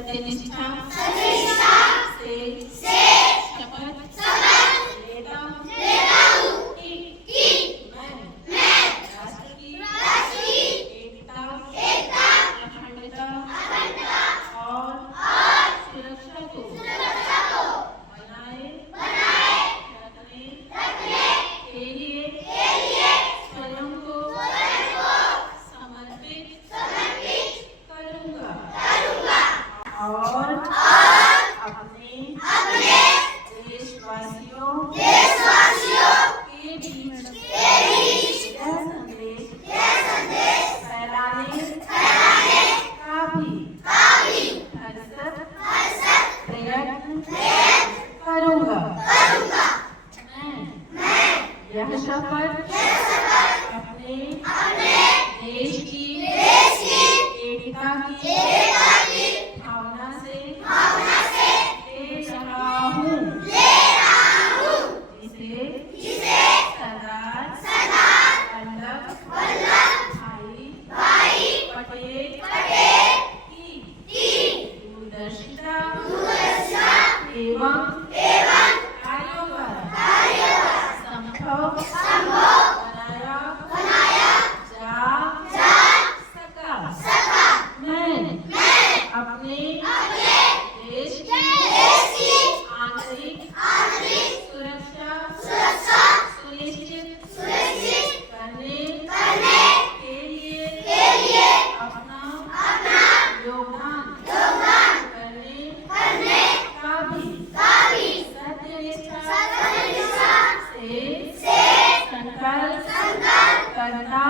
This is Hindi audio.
सत्यनिष्ठा से शपथ लेता हूँ कि मैं राष्ट्र की एकता अखंडता और सुरक्षा को बनाए रखने के लिए स्वयं को समर्पित करूँगा और अपने देशवासियों के बीच यह संदेश फैलाने का भी भरसक प्रयत्न करूँगा। मैं यह शपथ अपने देश की एकता की भावना से ले रहा हूँ, जिसे सरदार वल्लभ भाई पटेल की दूरदर्शिता एवं कार्यों द्वारा संभव बनाया जा सका। मैं अपने देश की आंतरिक सुरक्षा सुनिश्चित करने के लिए अपना योगदान करने का भी सत्यनिष्ठा से संकल्प करता